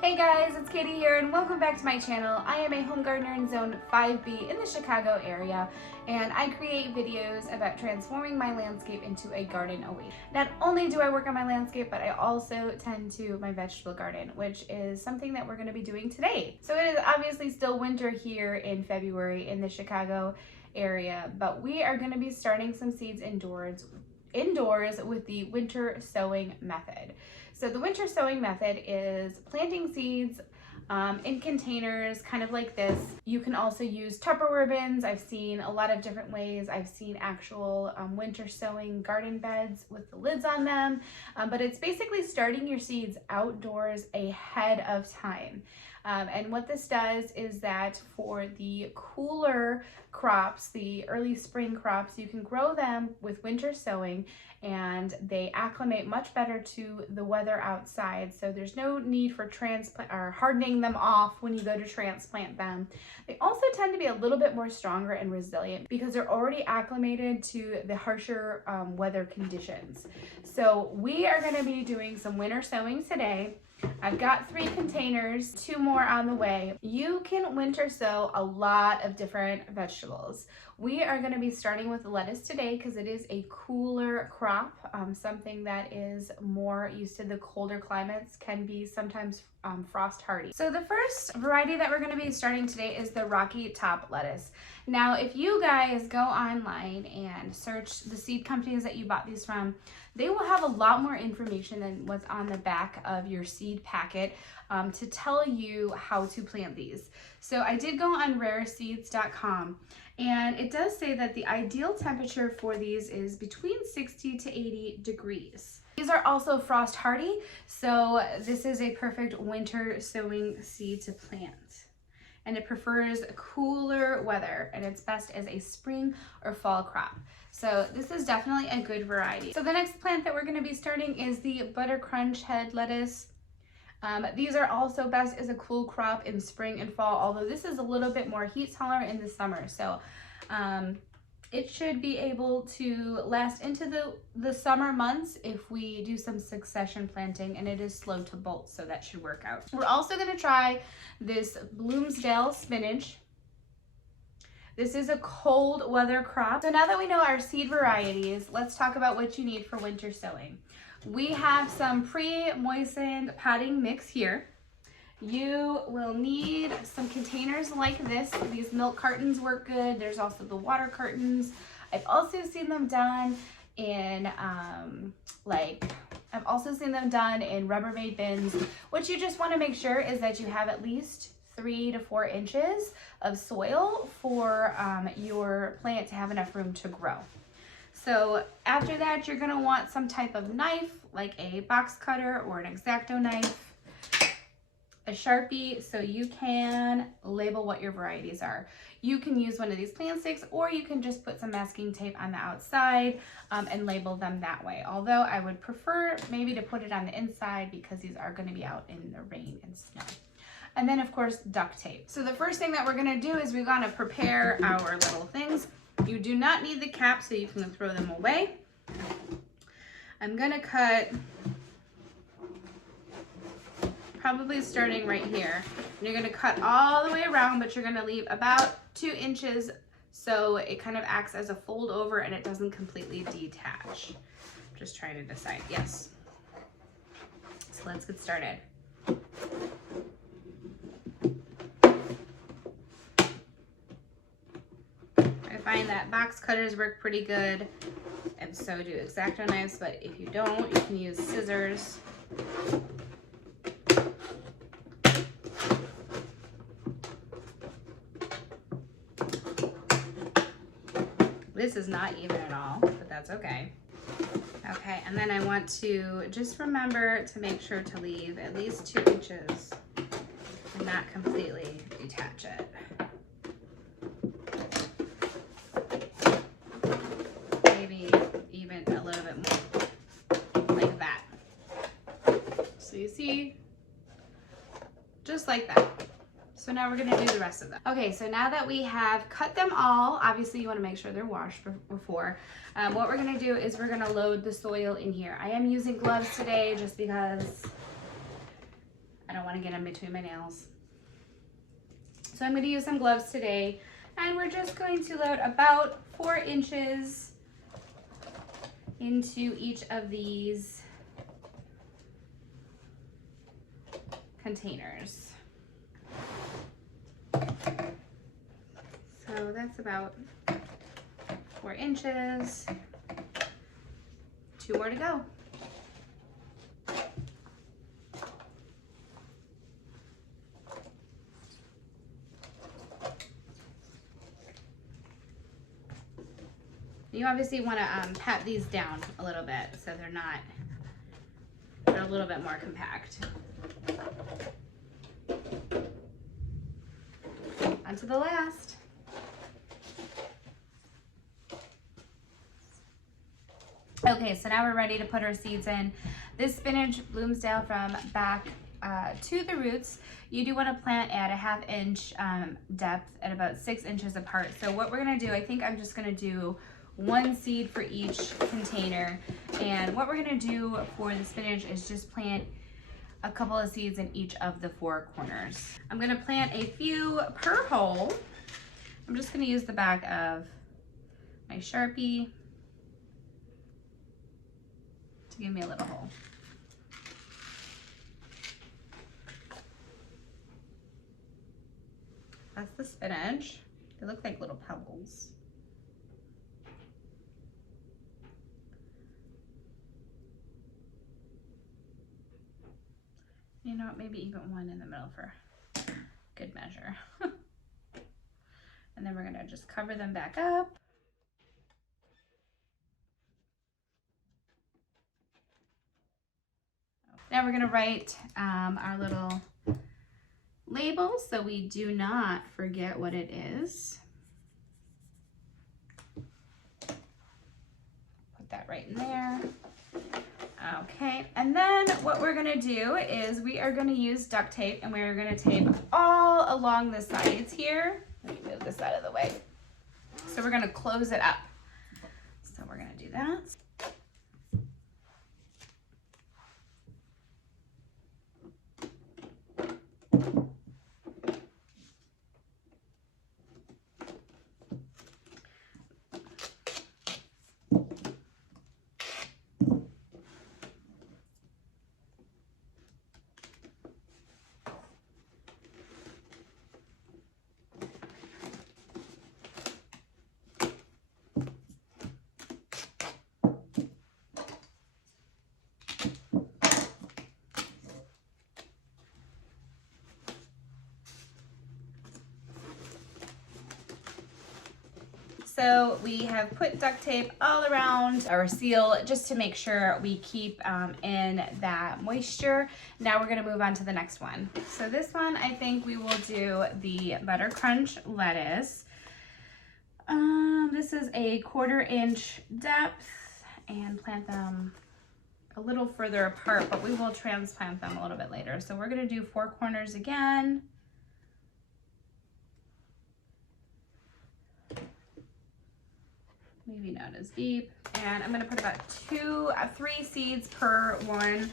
Hey guys, it's Katie here and welcome back to my channel. I am a home gardener in Zone 5B in the Chicago area, and I create videos about transforming my landscape into a garden away. Not only do I work on my landscape, but I also tend to my vegetable garden, which is something that we're going to be doing today. So it is obviously still winter here in February in the Chicago area, but we are going to be starting some seeds indoors with the winter sowing method. So the winter sowing method is planting seeds in containers, kind of like this. You can also use Tupperware bins. I've seen a lot of different ways. I've seen actual winter sowing garden beds with the lids on them, but it's basically starting your seeds outdoors ahead of time. And what this does is that for the cooler crops, the early spring crops, you can grow them with winter sowing and they acclimate much better to the weather outside. So there's no need for transplant or hardening them off when you go to transplant them. They also tend to be a little bit more stronger and resilient because they're already acclimated to the harsher weather conditions. So we are going to be doing some winter sowing today. I've got 3 containers, 2 more on the way. You can winter sow a lot of different vegetables. We are going to be starting with lettuce today because it is a cooler crop. Something that is more used to the colder climates can be sometimes frost hardy. So the first variety that we're going to be starting today is the Rocky Top lettuce. Now, if you guys go online and search the seed companies that you bought these from, they will have a lot more information than what's on the back of your seed packet to tell you how to plant these. So I did go on rareseeds.com, and it does say that the ideal temperature for these is between 60 to 80 degrees. These are also frost hardy, so this is a perfect winter sowing seed to plant. And it prefers cooler weather, and it's best as a spring or fall crop. So this is definitely a good variety. So the next plant that we're going to be starting is the Buttercrunch head lettuce. These are also best as a cool crop in spring and fall, although this is a little bit more heat tolerant in the summer. So it should be able to last into the summer months if we do some succession planting, and it is slow to bolt, so that should work out. We're also going to try this Bloomsdale spinach. This is a cold weather crop. So now that we know our seed varieties, let's talk about what you need for winter sowing. We have some pre-moistened potting mix here. You will need some containers like this. These milk cartons work good. There's also the water cartons. I've also seen them done in Rubbermaid bins. What you just want to make sure is that you have at least 3 to 4 inches of soil for your plant to have enough room to grow. So after that, you're going to want some type of knife, like a box cutter or an X-Acto knife, a Sharpie, so you can label what your varieties are. You can use one of these plant sticks, or you can just put some masking tape on the outside and label them that way. Although I would prefer maybe to put it on the inside because these are going to be out in the rain and snow. And then of course, duct tape. So the first thing that we're going to do is we're going to prepare our little things. You do not need the cap, so you can throw them away. I'm going to cut probably starting right here. And you're going to cut all the way around, but you're going to leave about 2 inches so it kind of acts as a fold over and it doesn't completely detach. I'm just trying to decide. Yes. So let's get started. I find that box cutters work pretty good, and so do X-Acto knives, but if you don't, you can use scissors. This is not even at all, but that's okay. Okay, and then I want to just remember to make sure to leave at least 2 inches and not completely detach it. Maybe even a little bit more, like that. So you see, just like that. So now we're going to do the rest of them. Okay, so now that we have cut them all, obviously you want to make sure they're washed before. What we're going to do is we're going to load the soil in here. I am using gloves today just because I don't want to get them between my nails. So I'm going to use some gloves today, and we're just going to load about 4 inches into each of these containers. So that's about 4 inches. 2 more to go. You obviously want to pat these down a little bit so they're a little bit more compact. On to the last. Okay, so now we're ready to put our seeds in. This spinach blooms down from back to the roots. You do want to plant at a 1/2 inch depth at about 6 inches apart. So what we're going to do, I think I'm just going to do 1 seed for each container. And what we're going to do for the spinach is just plant a couple of seeds in each of the 4 corners. I'm going to plant a few per hole. I'm just going to use the back of my Sharpie to give me a little hole. That's the spinach. They look like little pebbles. You know what, maybe even 1 in the middle for good measure. And then we're gonna just cover them back up. Now we're gonna write our little labels so we do not forget what it is. Put that right in there. Okay, and then what we're gonna do is we are gonna use duct tape, and we're gonna tape all along the sides here. Let me move this out of the way. So we're gonna close it up. So we're gonna do that. So we have put duct tape all around our seal just to make sure we keep in that moisture. Now we're gonna move on to the next one. So this one, I think we will do the Buttercrunch lettuce. This is a 1/4 inch depth, and plant them a little further apart, but we will transplant them a little bit later. So we're gonna do 4 corners again. Maybe not as deep. And I'm gonna put about 3 seeds per one.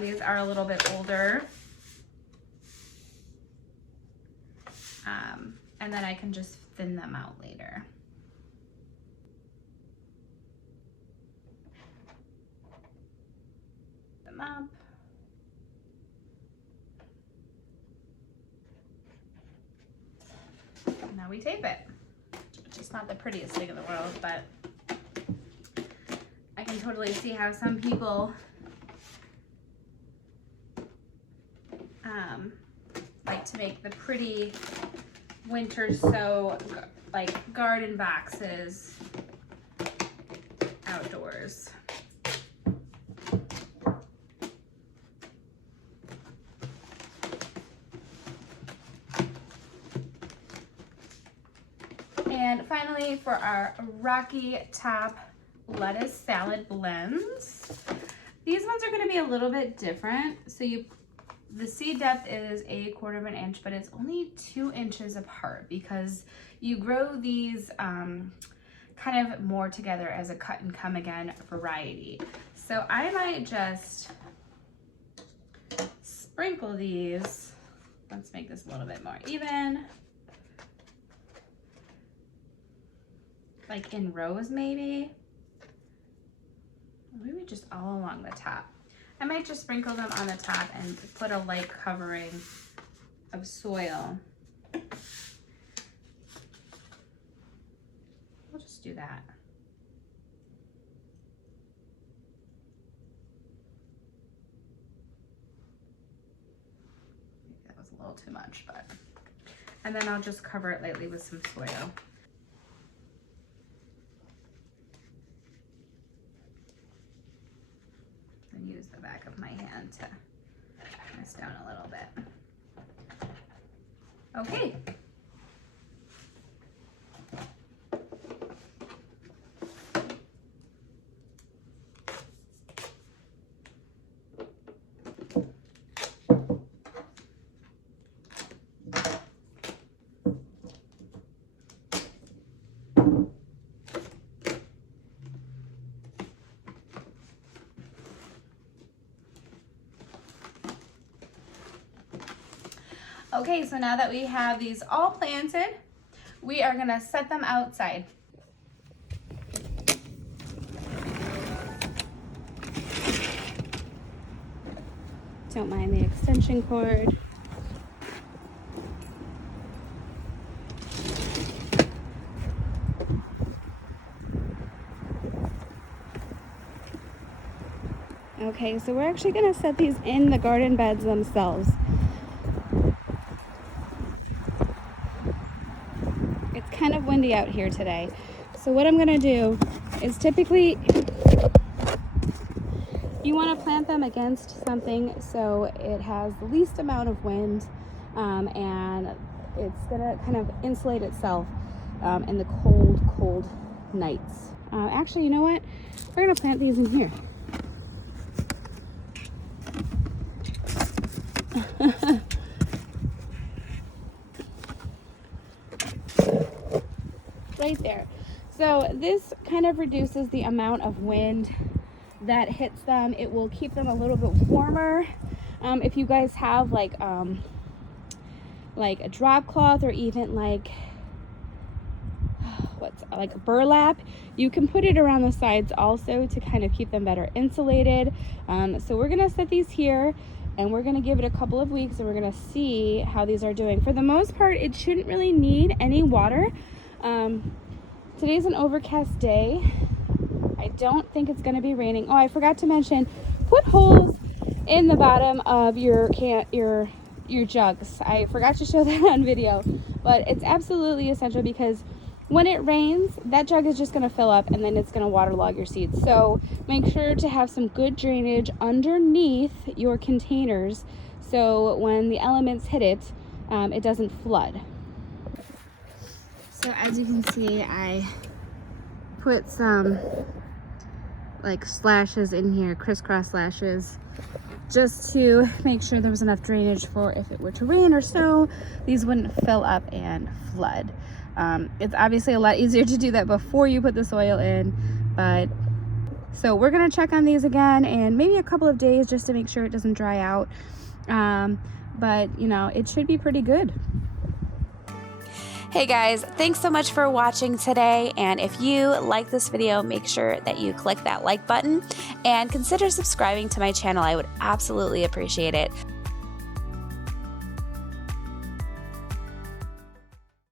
These are a little bit older. And then I can just thin them out later. Them up. And now we tape it. It's not the prettiest thing in the world, but I can totally see how some people like to make the pretty winter sow like garden boxes outdoors. And finally, for our Rocky Top lettuce salad blends, these ones are going to be a little bit different. So the seed depth is a 1/4 inch, but it's only 2 inches apart because you grow these kind of more together as a cut and come again variety. So I might just sprinkle these. Let's make this a little bit more even. Like in rows maybe. Maybe just all along the top. I might just sprinkle them on the top and put a light covering of soil. We'll just do that. Maybe that was a little too much, but. And then I'll just cover it lightly with some soil. And use the back of my hand to press down a little bit. Okay. Okay, so now that we have these all planted, we are gonna set them outside. Don't mind the extension cord. Okay, so we're actually gonna set these in the garden beds themselves. Kind of windy out here today. So what I'm gonna do is typically you want to plant them against something so it has the least amount of wind and it's gonna kind of insulate itself in the cold nights. Actually, you know what? We're gonna plant these in here. Right there. So this kind of reduces the amount of wind that hits them. It will keep them a little bit warmer. If you guys have like a drop cloth or even like burlap, you can put it around the sides also to kind of keep them better insulated. So we're gonna set these here and we're gonna give it a couple of weeks and we're gonna see how these are doing. For the most part, it shouldn't really need any water. Today's an overcast day. I don't think it's going to be raining. Oh, I forgot to mention, put holes in the bottom of your jugs. I forgot to show that on video, but it's absolutely essential because when it rains, that jug is just going to fill up and then it's going to waterlog your seeds. So make sure to have some good drainage underneath your containers so when the elements hit it, it doesn't flood. So as you can see, I put some like slashes in here, crisscross slashes, just to make sure there was enough drainage for if it were to rain or snow, these wouldn't fill up and flood. It's obviously a lot easier to do that before you put the soil in, but so we're gonna check on these again in maybe a couple of days just to make sure it doesn't dry out. But you know, it should be pretty good. Hey guys, thanks so much for watching today, and if you like this video, make sure that you click that like button and consider subscribing to my channel. I would absolutely appreciate it.